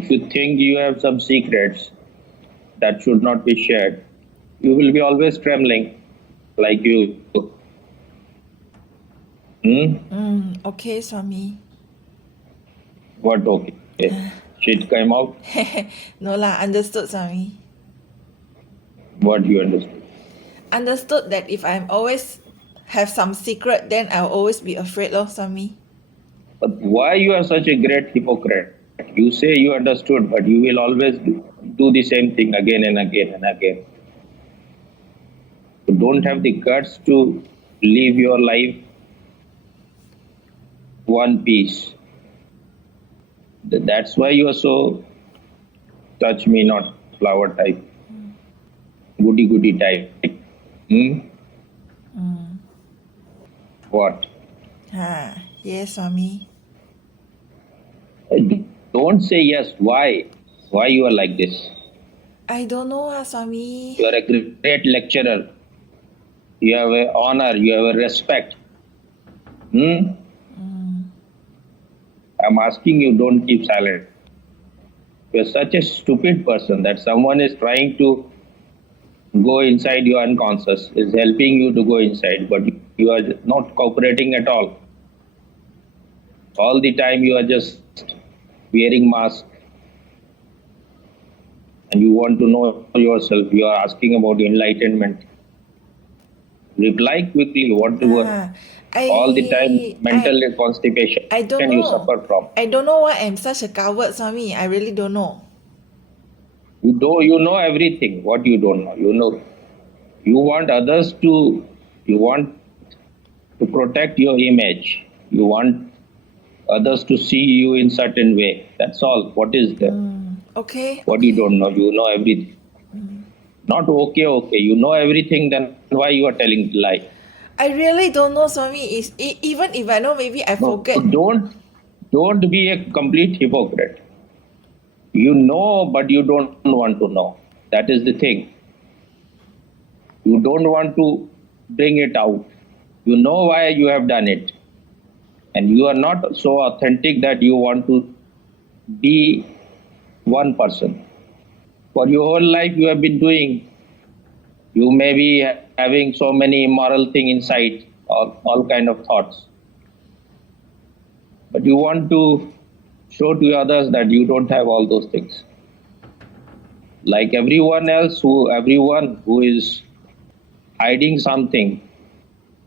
If you think you have some secrets that should not be shared, you will be always trembling like you. Okay, Swami. What okay? Shit came out. No lah, understood, Swami. What you understood? Understood that if I'm always have some secret, then I'll always be afraid, lor, Swami. But why you are such a great hypocrite? You say you understood, but you will always do the same thing again and again and again. You don't have the guts to live your life one piece. That's why you are so touch me not flower type, goody goody type. Hmm? What? Yes, Swami. Don't say yes. Why? Why you are like this? I don't know, Swami. You are a great lecturer. You have a honor. You have a respect. I'm asking you, don't keep silent. You're such a stupid person that someone is trying to go inside your unconscious, is helping you to go inside, but you are not cooperating at all. All the time you are just wearing mask and you want to know yourself. You are asking about enlightenment. Reply quickly. What do all the time mental constipation I don't can you know. suffer from? I don't know why I'm such a coward, Swami. I really don't know. You know everything. What you don't know, you know. You want others to. You want to protect your image. You want others to see you in certain way. That's all. What is there? Okay. What you don't know, you know everything. Not okay. You know everything. Then why you are telling lie? I really don't know, Swami. Even if I know, maybe I No, forget. don't be a complete hypocrite. You know, but you don't want to know. That is the thing. You don't want to bring it out. You know why you have done it. And you are not so authentic that you want to be one person. For your whole life you have been doing. You may be having so many immoral thing inside, all kind of thoughts. But you want to show to others that you don't have all those things. Like everyone who is hiding something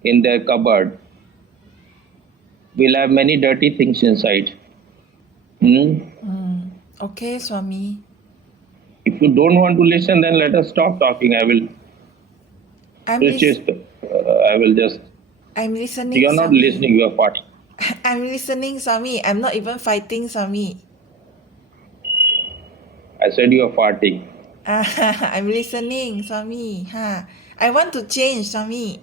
in their cupboard will have many dirty things inside. Okay, Swami. If you don't want to listen, then let us stop talking. I will I'm just. I'm listening. You are not Swami. listening. You are fighting. I'm listening, Swami. I'm not even fighting, Swami. I said you are farting. I'm listening, Swami. I want to change, Swami.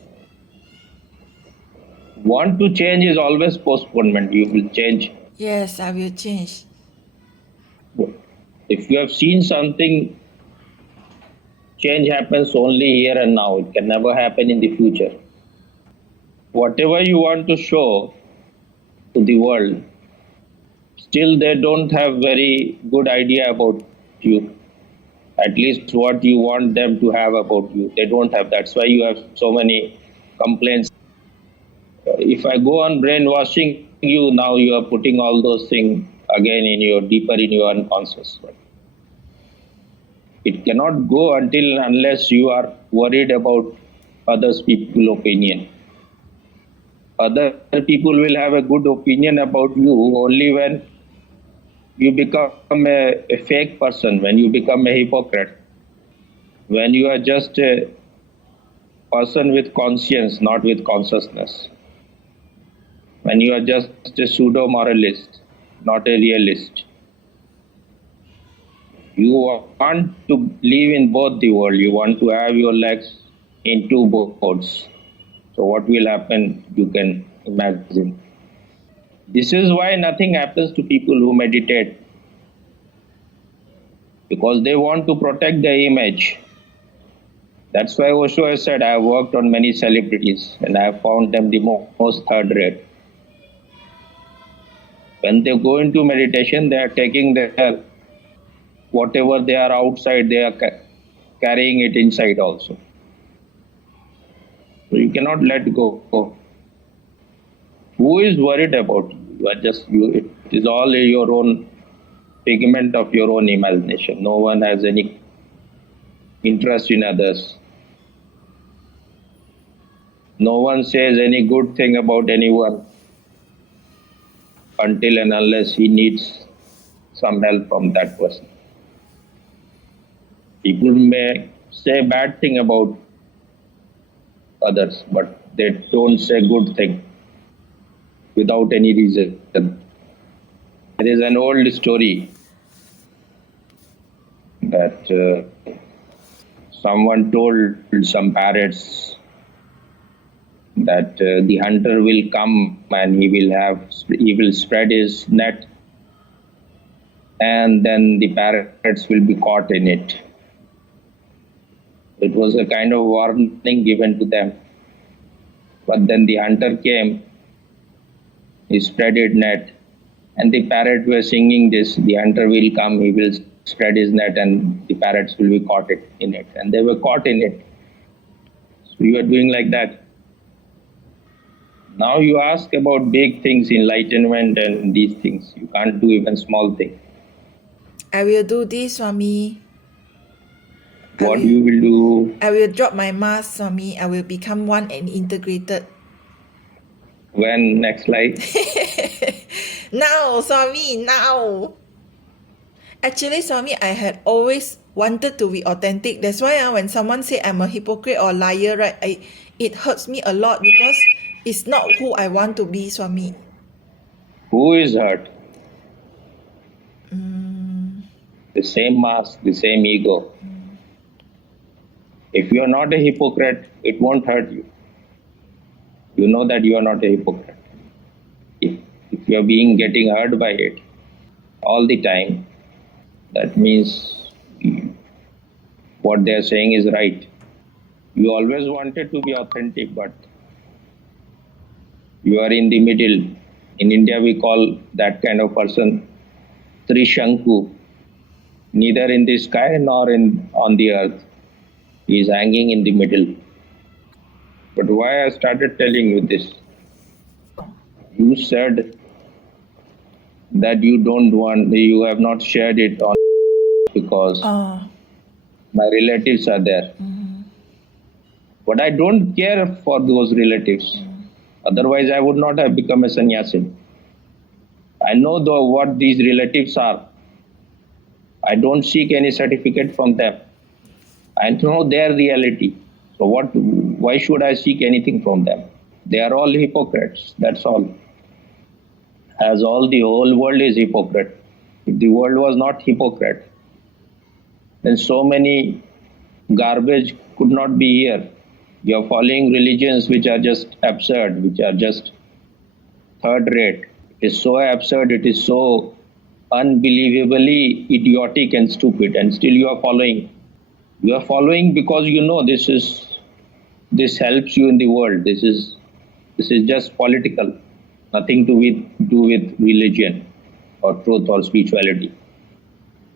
Want to change is always postponement. You will change. Yes, I will change. If you have seen something, change happens only here and now. It can never happen in the future. Whatever you want to show to the world, still they don't have very good idea about you. At least what you want them to have about you, they don't have. That's why you have so many complaints. If I go on brainwashing you, now you are putting all those things again deeper in your unconscious. It cannot go unless you are worried about others people's opinion. Other people will have a good opinion about you only when you become a fake person, when you become a hypocrite, when you are just a person with conscience, not with consciousness, when you are just a pseudo-moralist, not a realist. You want to live in both the world. You want to have your legs in two boats. So what will happen, you can imagine. This is why nothing happens to people who meditate. Because they want to protect their image. That's why Osho has said, I have worked on many celebrities and I have found them the most third rate. When they go into meditation, they are taking their whatever they are outside, they are carrying it inside also. So you cannot let go. Who is worried about you? You are just you. It is all your own figment of your own imagination. No one has any interest in others. No one says any good thing about anyone until and unless he needs some help from that person. People may say bad thing about others, but they don't say good thing without any reason. There is an old story that someone told some parrots that the hunter will come and he will spread his net, and then the parrots will be caught in it. It was a kind of warning given to them. But then the hunter came, he spread his net, and the parrots were singing this: the hunter will come, he will spread his net, and the parrots will be caught in it. And they were caught in it. So we were doing like that. Now you ask about big things, enlightenment and these things. You can't do even small things. I will do this, Swami. What you will do? I will drop my mask, Swami. I will become one and integrated. When? Next slide. Now, Swami, now. Actually, Swami, I had always wanted to be authentic. That's why when someone say I'm a hypocrite or liar, right, it hurts me a lot because it's not who I want to be, Swami. Who is hurt? The same mask, the same ego. If you are not a hypocrite, it won't hurt you. You know that you are not a hypocrite. If you are getting hurt by it all the time, that means what they are saying is right. You always wanted to be authentic, but you are in the middle. In India, we call that kind of person Trishanku, neither in the sky nor on the earth. He is hanging in the middle. But why I started telling you this? You said that you have not shared it on because my relatives are there. But I don't care for those relatives. Otherwise, I would not have become a sannyasi. I know what these relatives are. I don't seek any certificate from them. I know their reality. So why should I seek anything from them? They are all hypocrites. That's all. As the whole world is hypocrite. If the world was not hypocrite, then so many garbage could not be here. You are following religions which are just absurd, which are just third rate. It is so absurd, it is so unbelievably idiotic and stupid, and still you are following. You are following because you know this helps you in the world. This is just political, nothing to do with religion or truth or spirituality.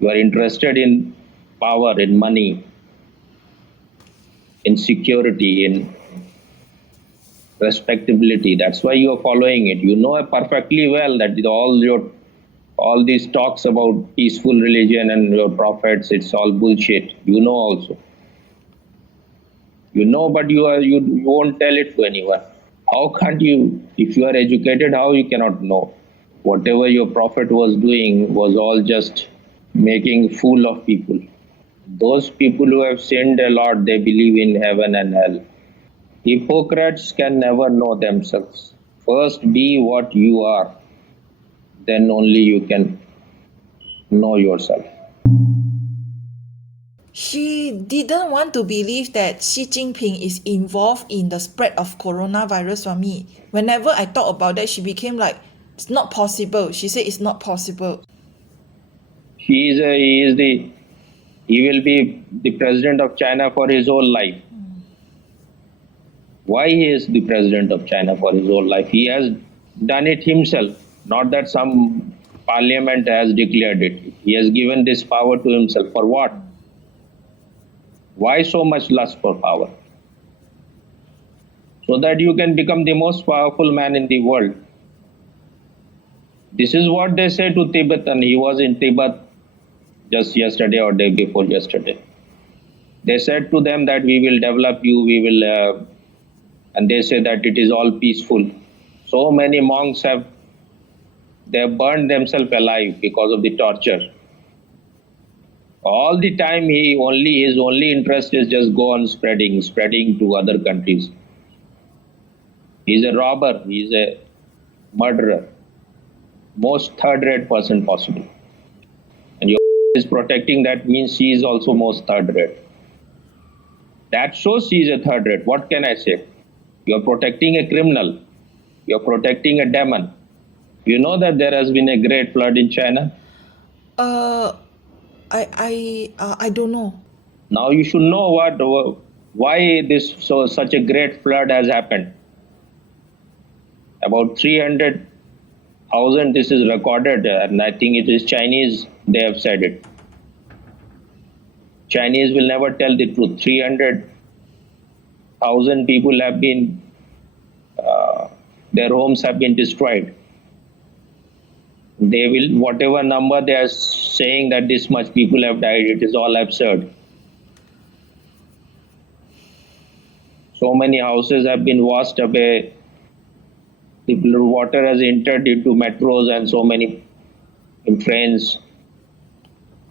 You are interested in power, in money, in security, in respectability. That's why you are following it. You know perfectly well that all these talks about peaceful religion and your prophets, it's all bullshit. You know also. You know, but you won't tell it to anyone. How can't you? If you are educated, how you cannot know? Whatever your prophet was doing was all just making fool of people. Those people who have sinned a lot, they believe in heaven and hell. Hypocrites can never know themselves. First be what you are. Then only you can know yourself. She didn't want to believe that Xi Jinping is involved in the spread of coronavirus, Swami. Whenever I talk about that, she became like, it's not possible. She said it's not possible. He will be the president of China for his whole life. Why he is the president of China for his whole life? He has done it himself. Not that some Parliament has declared it. He has given this power to himself. For what? Why so much lust for power? So that you can become the most powerful man in the world. This is what they say to Tibetan. He was in Tibet just yesterday or day before yesterday. They said to them that we will develop you, and they say that it is all peaceful. So many monks have burned themselves alive because of the torture. All the time his only interest is just go on spreading to other countries. He's a robber, he's a murderer, most third-rate person possible. And your is protecting, that means she is also most third-rate. That shows she is a third-rate. What can I say? You're protecting a criminal. You're protecting a demon. You know that there has been a great flood in China? I don't know. Now you should know why such a great flood has happened. About 300,000, this is recorded, and I think it is Chinese, they have said it. Chinese will never tell the truth. 300,000 people have been, their homes have been destroyed. They will, whatever number they are saying that this much people have died, it is all absurd. So many houses have been washed away. The water has entered into metros and so many trains.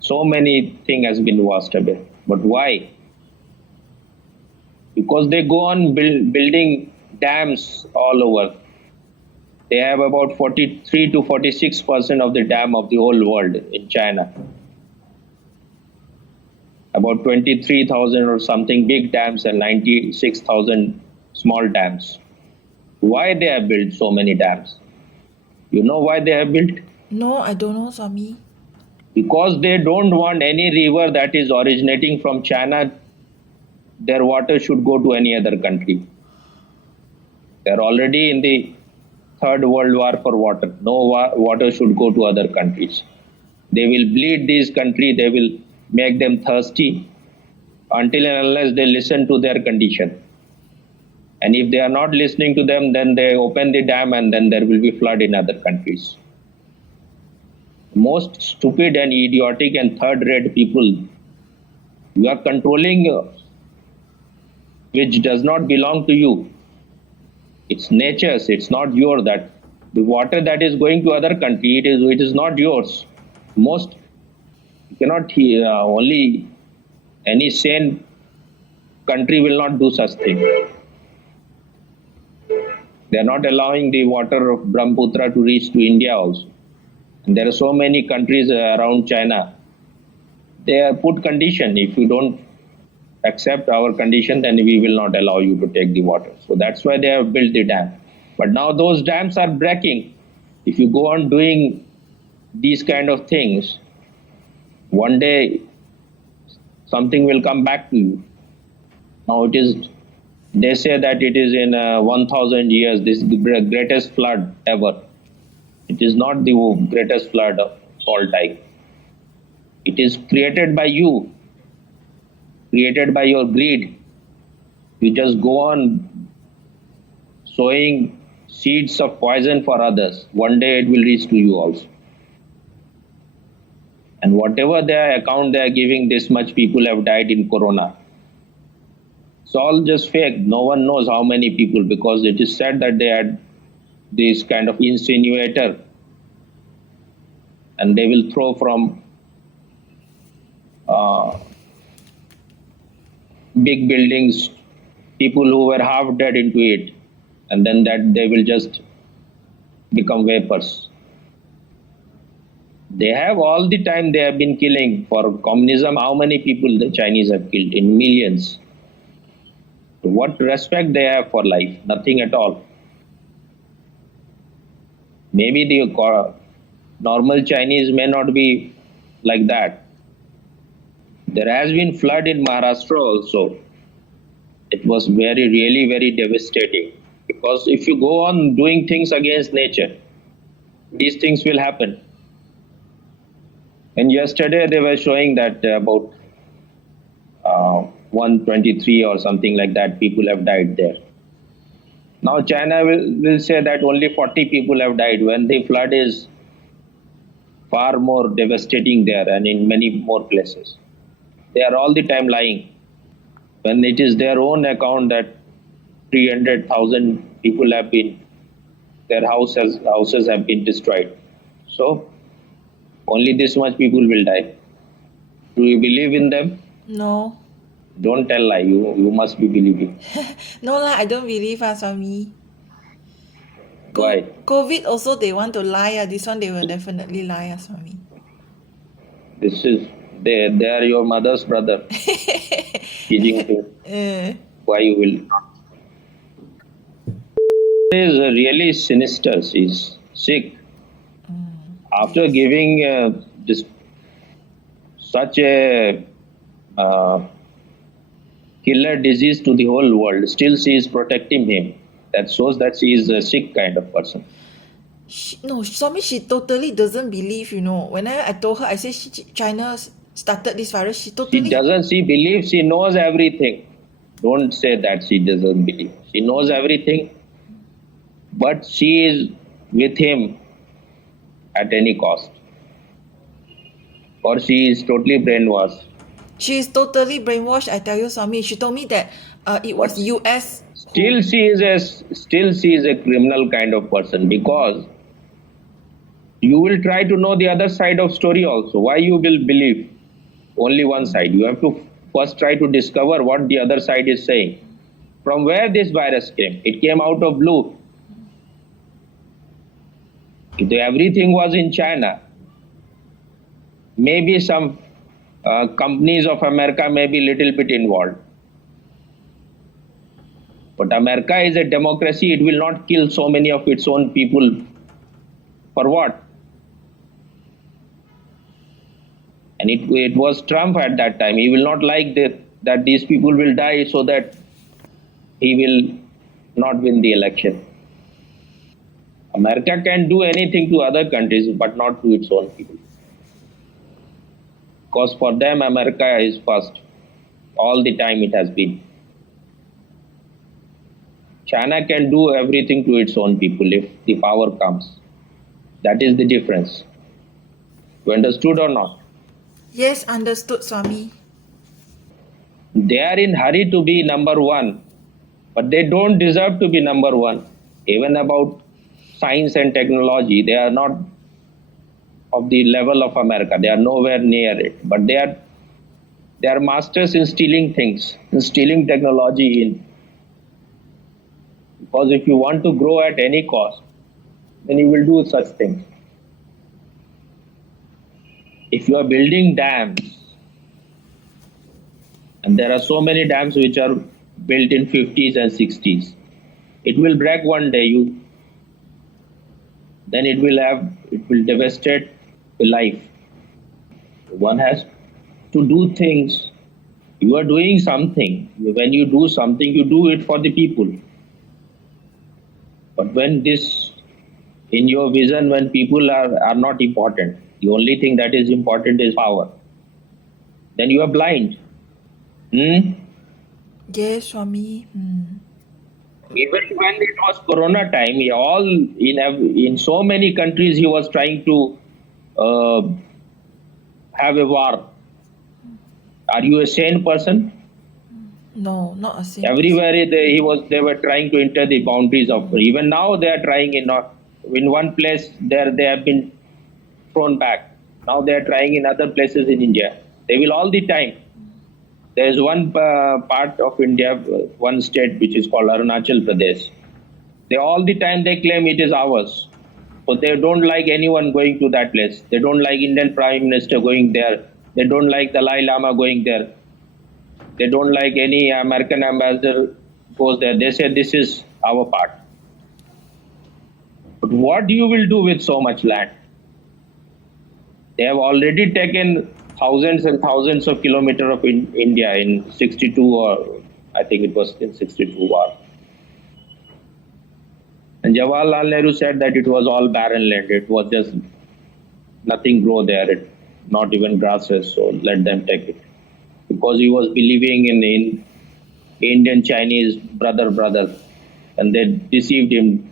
So many things has been washed away. But why? Because they go on building dams all over. They have about 43 to 46% of the dam of the whole world in China. About 23,000 or something big dams and 96,000 small dams. Why they have built so many dams? You know why they have built? No, I don't know, Swami. Because they don't want any river that is originating from China, their water should go to any other country. They're already in the Third World War for water. No water should go to other countries. They will bleed these countries, they will make them thirsty until and unless they listen to their condition. And if they are not listening to them, then they open the dam and then there will be flood in other countries. Most stupid and idiotic and third-rate people. You are controlling which does not belong to you. It's nature's, it's not yours. That the water that is going to other country, it is not yours. Most you cannot only any sane country will not do such thing. They are not allowing the water of Brahmaputra to reach to India also. And there are so many countries around China. They have put condition. If you don't accept our condition, then we will not allow you to take the water. So that's why they have built the dam. But now those dams are breaking. If you go on doing these kind of things, one day something will come back to you. Now they say that it is in 1,000 years, this is the greatest flood ever. It is not the greatest flood of all time. It is created by you, created by your greed. You just go on sowing seeds of poison for others. One day it will reach to you also. And whatever their account they are giving, this much people have died in Corona. It's all just fake. No one knows how many people, because it is said that they had this kind of incinerator and they will throw from big buildings people who were half dead into it, and then that they will just become vapors. They have all the time they have been killing. For communism, how many people the Chinese have killed? In millions. What respect they have for life? Nothing at all. Maybe the normal Chinese may not be like that. There has been flood in Maharashtra also. It was really very devastating. Because if you go on doing things against nature, these things will happen. And yesterday they were showing that about 123 or something like that people have died there. Now China will say that only 40 people have died when the flood is far more devastating there and in many more places. They are all the time lying. When it is their own account that 300,000 people have been, their houses have been destroyed. So only this much people will die. Do you believe in them? No. Don't tell lie. You must be believing. No lah, I don't believe Swami. Why? COVID also they want to lie. This one they will definitely lie, Swami. This is they are your mother's brother. Teaching to why you will not. She is really sinister. She's sick. After giving this such a killer disease to the whole world, still she is protecting him. That shows that she is a sick kind of person. No, Swami, she totally doesn't believe, When I told her, I said China started this virus, she She totally... doesn't. She believes. She knows everything. Don't say that she doesn't believe. She knows everything, but she is with him at any cost. Or she is totally brainwashed. She is totally brainwashed, I tell you, Swami. She told me that it was US. Still she is a criminal kind of person, because you will try to know the other side of story also. Why you will believe only one side? You have to first try to discover what the other side is saying. From where this virus came? It came out of blue. If everything was in China, maybe some companies of America may be little bit involved. But America is a democracy. It will not kill so many of its own people. For what? And it was Trump at that time. He will not like that these people will die so that he will not win the election. America can do anything to other countries, but not to its own people. Because for them, America is first. All the time it has been. China can do everything to its own people if the power comes. That is the difference. You understood or not? Yes, understood, Swami. They are in hurry to be number one, but they don't deserve to be number one. Even about science and technology, they are not of the level of America. They are nowhere near it. But they are masters in stealing things, in stealing technology. Because if you want to grow at any cost, then you will do such things. If you are building dams, and there are so many dams which are built in 50s and 60s, it will break one day. Then it will devastate the life. One has to do things. You are doing something. When you do something, you do it for the people. But when this, in your vision, when people are not important, the only thing that is important is power, then you are blind. Yes, Swami. Even when it was Corona time, in so many countries he was trying to have a war. Are you a sane person? No, not a sane. Everywhere they were trying to enter the boundaries of. Even now they are trying in one place there they have been thrown back. Now they are trying in other places in India. They will all the time. There is one part of India, one state which is called Arunachal Pradesh. They all the time they claim it is ours. So they don't like anyone going to that place. They don't like Indian Prime Minister going there. They don't like Dalai Lama going there. They don't like any American ambassador goes there. They say this is our part. But what you will do with so much land? They have already taken thousands and thousands of kilometers of India in 62, or I think it was in 62 war. And Jawaharlal Nehru said that it was all barren land. It was just nothing grow there. not even grasses, so let them take it. Because he was believing in Indian Chinese brother, and they deceived him,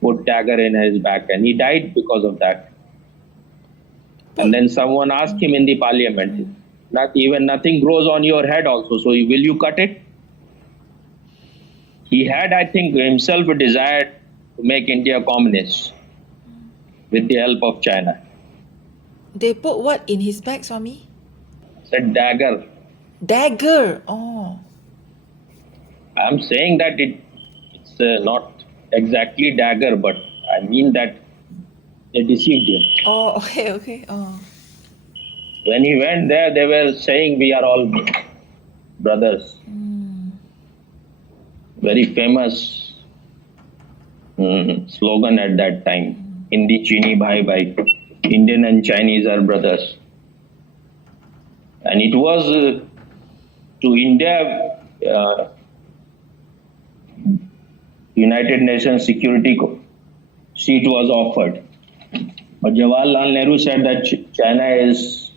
put dagger in his back, and he died because of that. And then someone asked him in the parliament, not even nothing grows on your head also, so will you cut it? He had, I think, himself a desire to make India communist with the help of China. They put what in his bag, Swami? Said dagger. Dagger. Oh. I'm saying that it's not exactly dagger, but I mean that they deceived him. Oh, okay. Oh. When he went there, they were saying we are all brothers. Very famous slogan at that time. Hindi Chini Bhai Bhai. Indian and Chinese are brothers. And it was to India, United Nations Security seat was offered. But Jawaharlal Nehru said that China is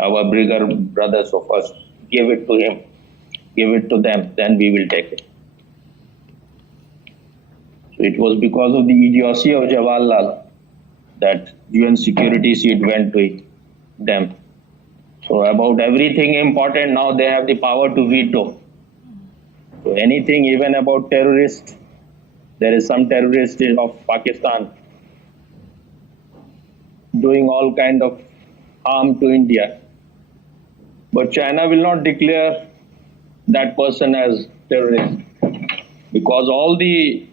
our bigger brother, so first give it to him, give it to them, then we will take it. So it was because of the idiocy of Jawaharlal that UN security seat went to them. So about everything important, now they have the power to veto. So anything, even about terrorists, there is some terrorist of Pakistan doing all kind of harm to India. But China will not declare that person as terrorist, because all the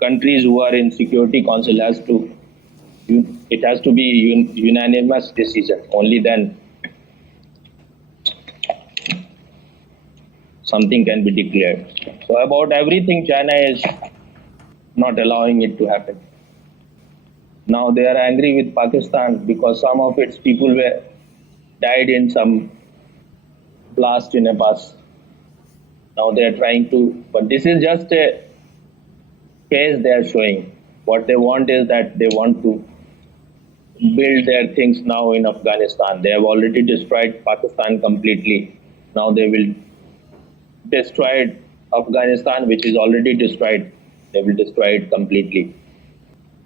countries who are in Security Council it has to be unanimous decision. Only then something can be declared. So about everything, China is not allowing it to happen. Now they are angry with Pakistan because some of its people died in some blast in a bus. Now they are trying to, but this is just a phase they are showing. What they want is that they want to build their things now in Afghanistan. They have already destroyed Pakistan completely. Now they will destroy Afghanistan, which is already destroyed. They will destroy it completely.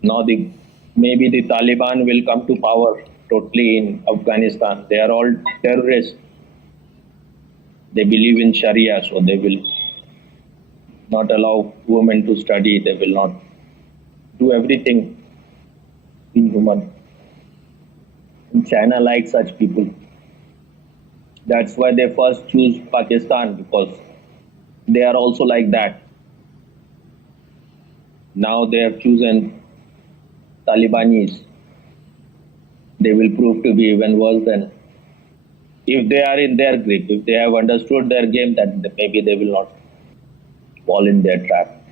Now maybe the Taliban will come to power totally in Afghanistan. They are all terrorists. They believe in Sharia, so they will not allow women to study. They will not do everything inhuman. And China likes such people. That's why they first choose Pakistan, because they are also like that. Now they have chosen Talibanis. They will prove to be even worse than, if they are in their grip, if they have understood their game, then maybe they will not fall in their trap.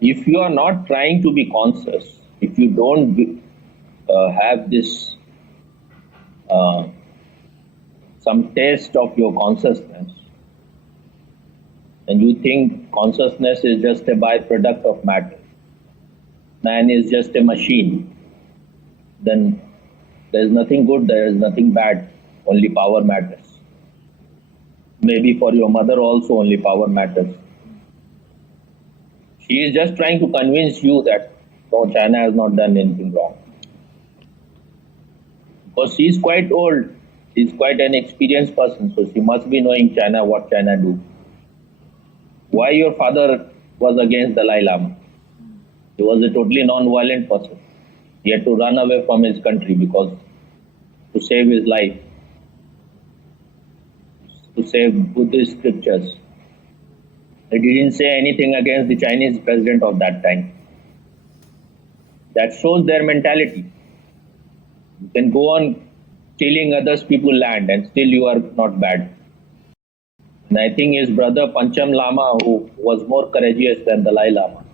If you are not trying to be conscious, if you don't have this some taste of your consciousness, and you think consciousness is just a byproduct of matter, man is just a machine, then there is nothing good, there is nothing bad, only power matters. Maybe for your mother also only power matters. She is just trying to convince you that no, China has not done anything wrong. Because she is quite old, she is quite an experienced person, so she must be knowing China, what China do. Why your father was against Dalai Lama? He was a totally non-violent person. He had to run away from his country because to save his life, to save Buddhist scriptures. He didn't say anything against the Chinese president of that time. That shows their mentality. You can go on stealing others people's land and still you are not bad. And I think his brother Pancham Lama, who was more courageous than Dalai Lama,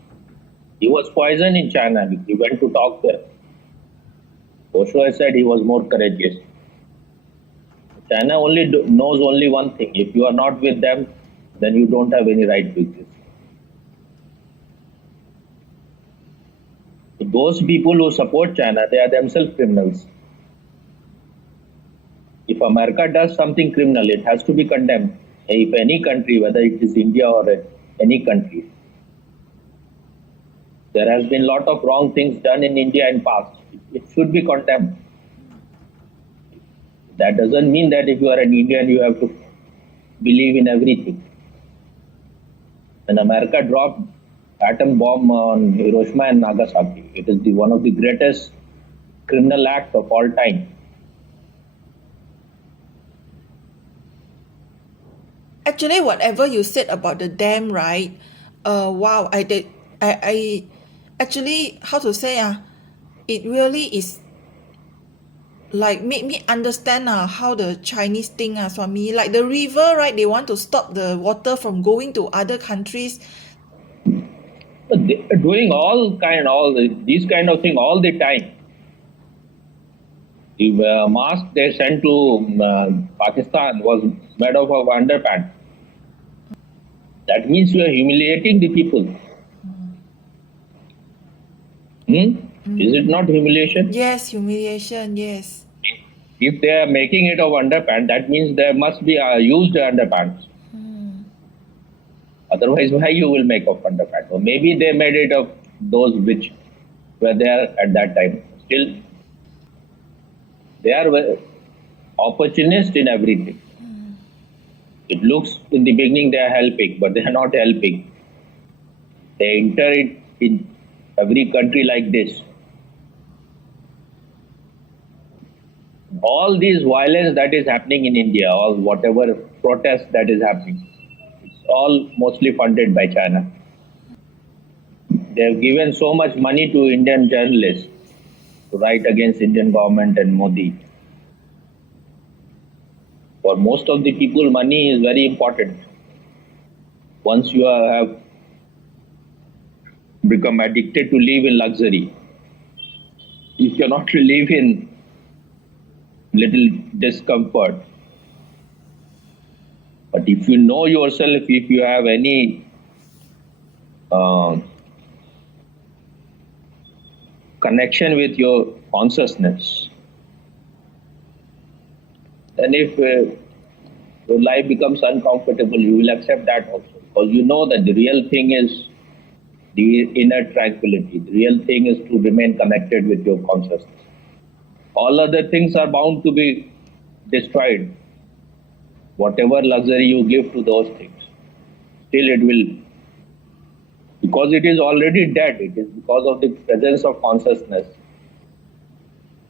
he was poisoned in China. He went to talk there. Osho said he was more courageous. China only knows only one thing. If you are not with them, then you don't have any right to exist. those people who support China, they are themselves criminals. If America does something criminal, it has to be condemned. If any country, whether it is India or any country, there has been a lot of wrong things done in India in past, it should be condemned. That doesn't mean that if you are an Indian, you have to believe in everything. When America dropped atom bomb on Hiroshima and Nagasaki, it is one of the greatest criminal acts of all time. Actually, whatever you said about the dam, right? Wow, I did. I actually, how to say, it really is like make me understand how the Chinese think, Swami. Like the river, right? They want to stop the water from going to other countries. But they are doing these kind of thing all the time. The mask they sent to Pakistan was made of underpants. That means you are humiliating the people. Is it not humiliation? Yes, humiliation. Yes. If they are making it of underpants, that means there must be used underpants. Otherwise, why you will make of underpants? Or maybe they made it of those which were there at that time. Still, they are opportunist in everything. It looks in the beginning they are helping, but they are not helping. They enter it in every country like this. All this violence that is happening in India, or whatever protest that is happening, it's all mostly funded by China. They have given so much money to Indian journalists to write against Indian government and Modi. For most of the people, money is very important. Once you have become addicted to live in luxury, you cannot live in little discomfort. But if you know yourself, if you have any connection with your consciousness, then if your life becomes uncomfortable, you will accept that also. Because you know that the real thing is the inner tranquility. The real thing is to remain connected with your consciousness. All other things are bound to be destroyed. Whatever luxury you give to those things, still it will, because it is already dead. It is because of the presence of consciousness.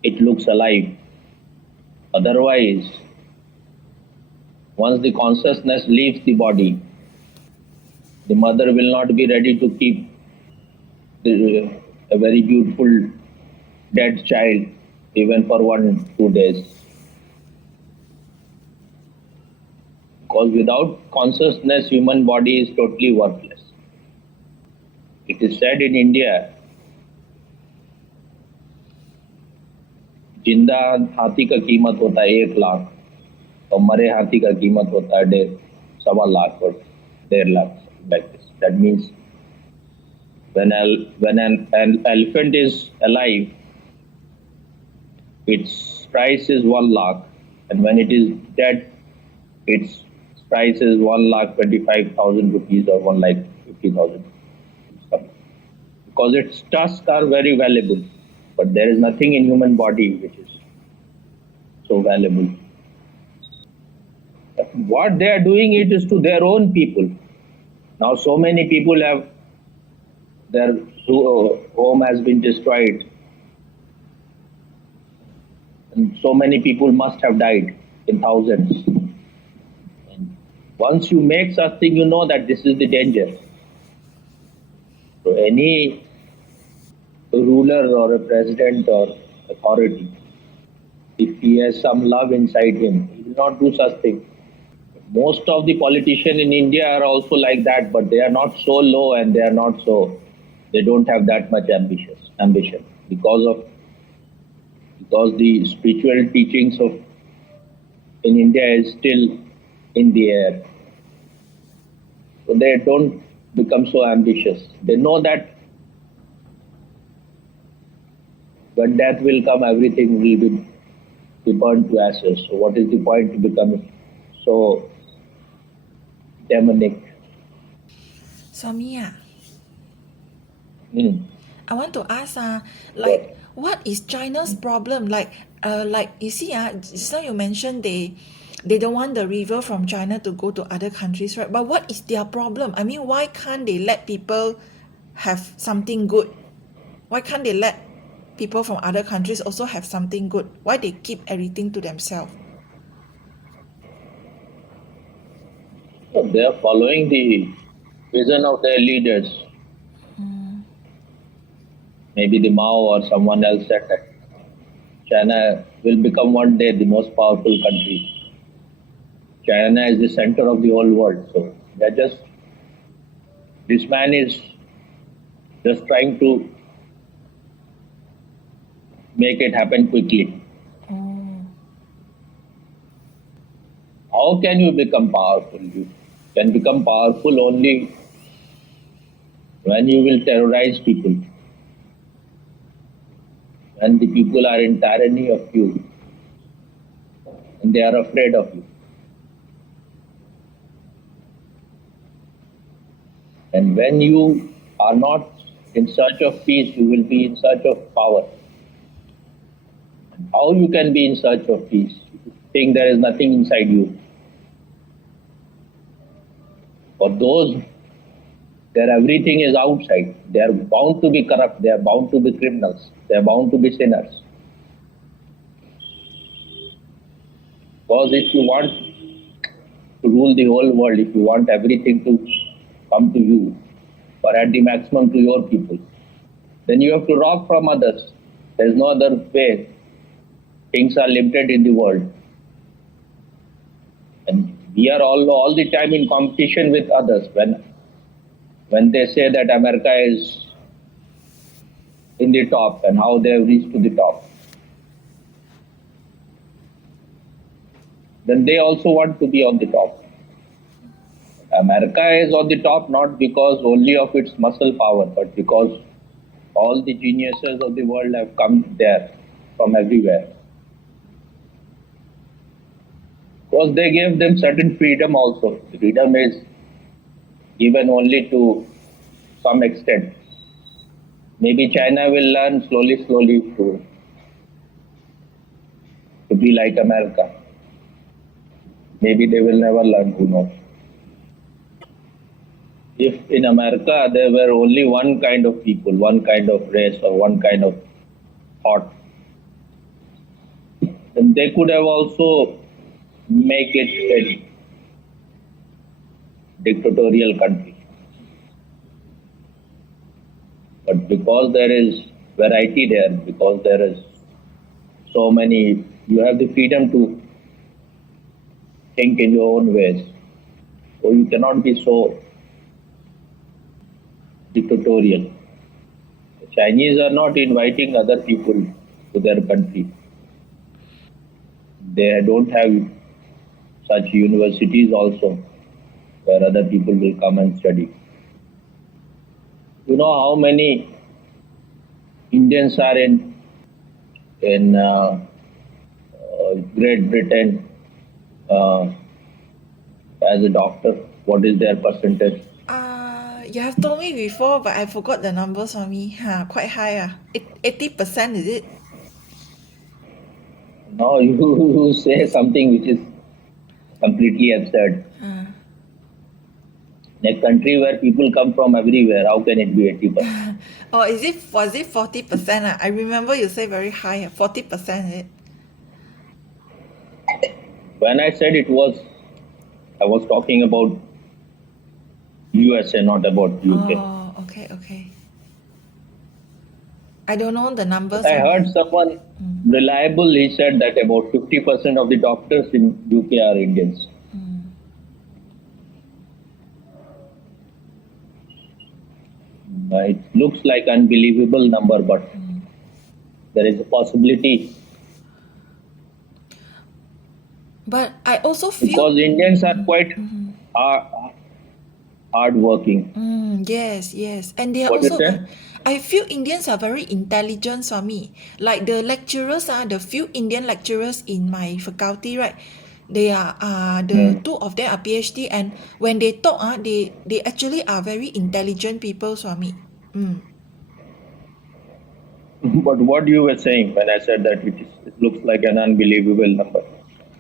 It looks alive. Otherwise, once the consciousness leaves the body, the mother will not be ready to keep a very beautiful dead child even for 1-2 days. Because without consciousness, human body is totally worthless. It is said in India, जिंदा हाथी का कीमत होता है 1 लाख और मरे हाथी का कीमत होता है 1.25 लाख और 1.5 lakh, like this. That means when an elephant is alive, its price is 1 lakh, and when it is dead, its price is 1,25,000 rupees or 1,50,000. Because its tusks are very valuable, but there is nothing in human body which is so valuable. What they are doing it is to their own people. Now so many people have, their home has been destroyed. And so many people must have died in thousands. And once you make such thing, you know that this is the danger. So any ruler or a president or authority, if he has some love inside him, he will not do such thing. Most of the politicians in India are also like that, but they are not so low and they don't have that much ambition because the spiritual teachings in India is still in the air. So they don't become so ambitious. They know that when death will come, everything will be burned to ashes. So what is the point to become so demonic? Swami, Hmm. I want to ask, What? what is China's problem? Like you see, just now you mentioned they don't want the river from China to go to other countries, right? But what is their problem? I mean, why can't they let people have something good? Why can't they let people from other countries also have something good? Why they keep everything to themselves? So they are following the vision of their leaders. Maybe the Mao or someone else said that China will become one day the most powerful country. China is the center of the whole world. So they're just, this man is just trying to make it happen quickly. Oh, How can you become powerful? You can become powerful only when you will terrorize people. When the people are in tyranny of you and they are afraid of you. And when you are not in search of peace, you will be in search of power. How you can be in search of peace? You think there is nothing inside you. For those, their everything is outside. They are bound to be corrupt. They are bound to be criminals. They are bound to be sinners. Because if you want to rule the whole world, if you want everything to come to you, or at the maximum to your people, then you have to rob from others. There is no other way. Things are limited in the world. And we are all the time in competition with others. When they say that America is in the top and how they have reached to the top, then they also want to be on the top. America is on the top not because only of its muscle power, but because all the geniuses of the world have come there from everywhere. Because they gave them certain freedom also. Freedom is given only to some extent. Maybe China will learn slowly to be like America. Maybe they will never learn, who knows. If in America there were only one kind of people, one kind of race or one kind of thought, then they could have also make it a dictatorial country. But because there is variety there, because there is so many, you have the freedom to think in your own ways. So you cannot be so dictatorial. The Chinese are not inviting other people to their country. They don't have such universities also where other people will come and study. You know how many Indians are in Great Britain as a doctor? What is their percentage? You have told me before, but I forgot the numbers for me. Quite high. 80%, is it? No, you say something which is completely absurd. In a country where people come from everywhere, how can it be 80%? Or was it 40%? I remember you say very high, 40%, is it? When I said I was talking about USA, not about UK. Oh, okay. I don't know the numbers. I heard someone reliable, he said that about 50% of the doctors in UK are Indians. It looks like unbelievable number, but there is a possibility. But I also feel Because Indians are quite hard working. yes, and they are What you also say? I feel Indians are very intelligent, Swami. Like the lecturers, the few Indian lecturers in my faculty, right? They are the Hmm. two of them are PhD, and when they talk, they actually are very intelligent people, Swami. Mm. But what you were saying when I said that it looks like an unbelievable number,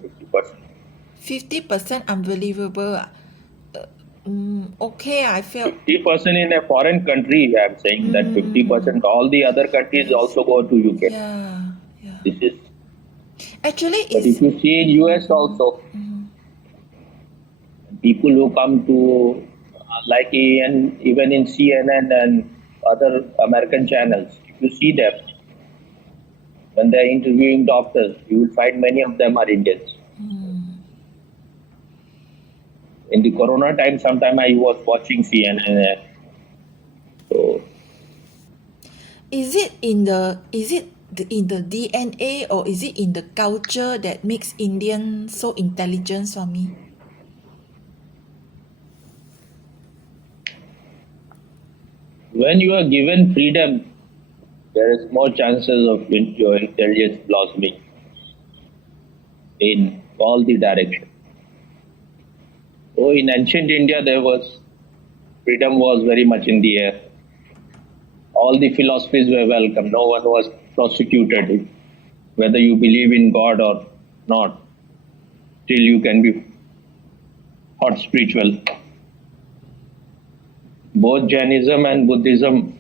50%. 50% unbelievable. Okay, I felt 50% in a foreign country, I'm saying that mm, 50% all the other countries yes. also go to UK. Yeah, yeah. This is, Actually, but if it's you see in US also, people who come to like even in CNN and other American channels, if you see them when they're interviewing doctors, you will find many of them are Indians. In the Corona time, sometime I was watching CNN. So is it in the DNA or is it in the culture that makes Indian so intelligent, Swami? when you are given freedom, there is more chances of your intelligence blossoming in all the directions. So in ancient India, there was freedom was very much in the air. All the philosophies were welcome. No one was prosecuted. Whether you believe in God or not, still you can be hot spiritual. Both Jainism and Buddhism,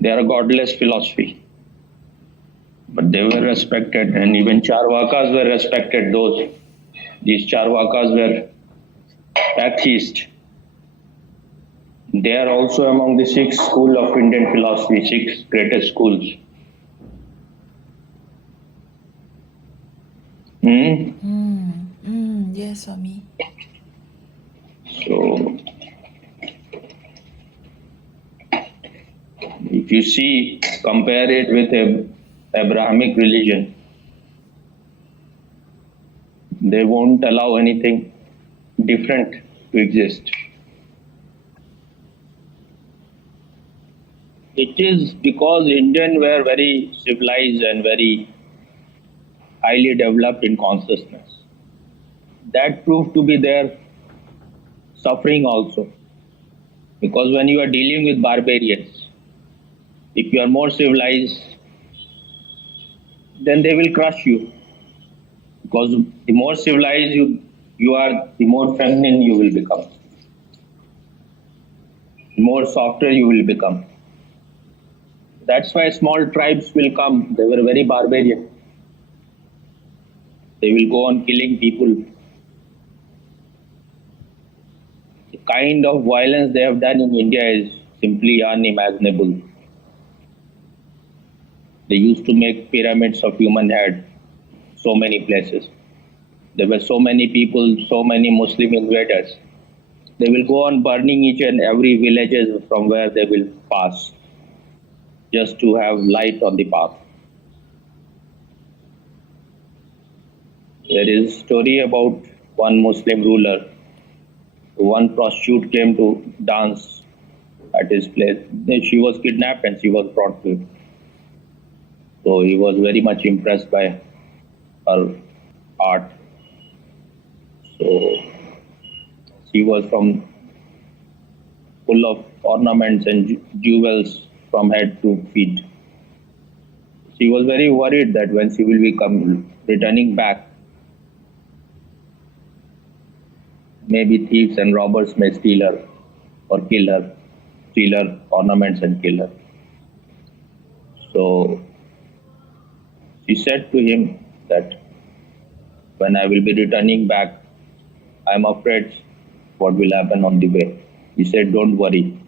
they are a godless philosophy, but they were respected, and even Charvakas were respected. These Charvakas were atheists. They are also among the six school of Indian philosophy, six greatest schools. Hmm? Yes, Swami. So if you see, compare it with a Abrahamic religion, they won't allow anything different to exist. It is because Indians were very civilized and very highly developed in consciousness. That proved to be their suffering also. Because when you are dealing with barbarians, if you are more civilized, then they will crush you. Because the more civilized you are, the more feminine you will become. The more softer you will become. That's why small tribes will come. They were very barbarian. They will go on killing people. The kind of violence they have done in India is simply unimaginable. They used to make pyramids of human head so many places. There were so many people, so many Muslim invaders. They will go on burning each and every villages from where they will pass, just to have light on the path. There is a story about one Muslim ruler. One prostitute came to dance at his place. Then she was kidnapped and she was brought to him. So he was very much impressed by her art. So she was from full of ornaments and jewels from head to feet. She was very worried that when she will be returning back, maybe thieves and robbers may steal her or kill her, steal her ornaments and kill her. So she said to him that when I will be returning back, I am afraid what will happen on the way. He said, don't worry.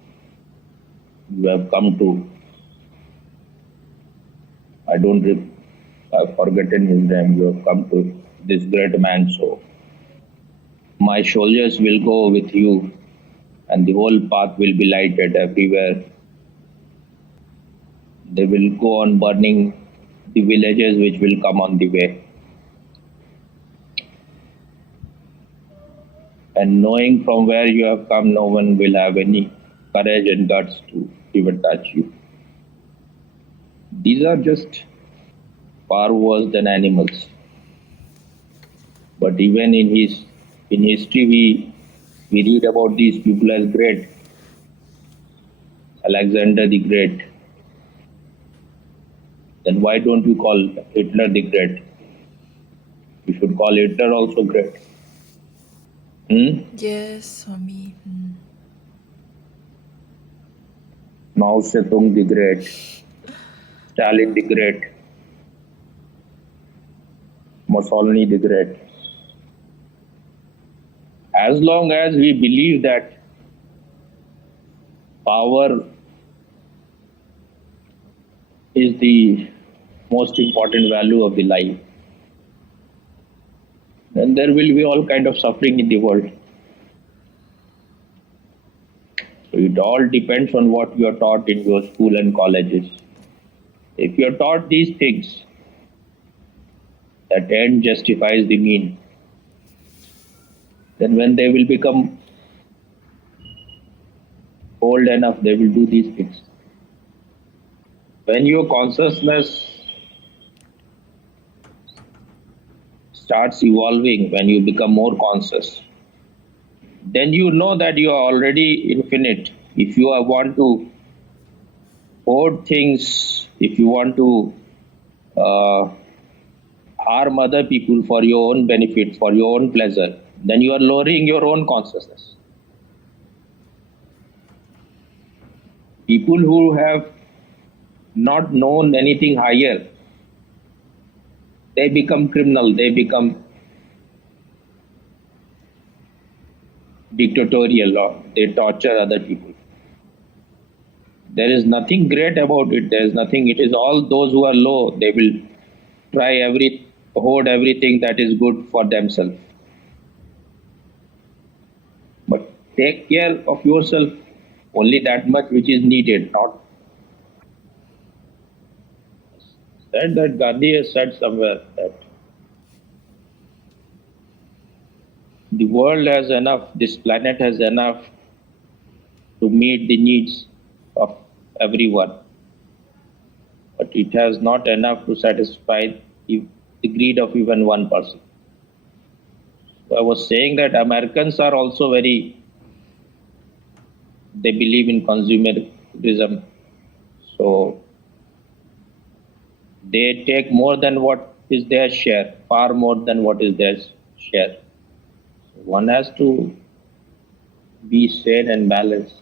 You have come to, I don't, I've forgotten his name. You have come to this great man. So my soldiers will go with you and the whole path will be lighted everywhere. They will go on burning the villages which will come on the way. And knowing from where you have come, no one will have any courage and guts to even touch you. These are just far worse than animals. But even in history, we read about these people as great. Alexander the Great. Then why don't you call Hitler the Great? You should call Hitler also great. Yes, Swami. Mao Zedong the Great. Stalin the Great. Mussolini the Great. As long as we believe that power is the most important value of the life, then there will be all kind of suffering in the world. So it all depends on what you are taught in your school and colleges. If you are taught these things, that end justifies the mean, then when they will become old enough, they will do these things. When your consciousness starts evolving, when you become more conscious, then you know that you are already infinite. If you want to hoard things, if you want to harm other people for your own benefit, for your own pleasure, then you are lowering your own consciousness. People who have not known anything higher, they become criminal, they become dictatorial, or they torture other people. There is nothing great about it. There is nothing. It is all those who are low. They will try hoard everything that is good for themselves. But take care of yourself, only that much which is needed, not said that Gandhi has said somewhere that the world has enough, this planet has enough to meet the needs of everyone, but it has not enough to satisfy the greed of even one person. So I was saying that Americans are also they believe in consumerism. So they take more than what is their share, far more than what is their share. So one has to be sane and balanced.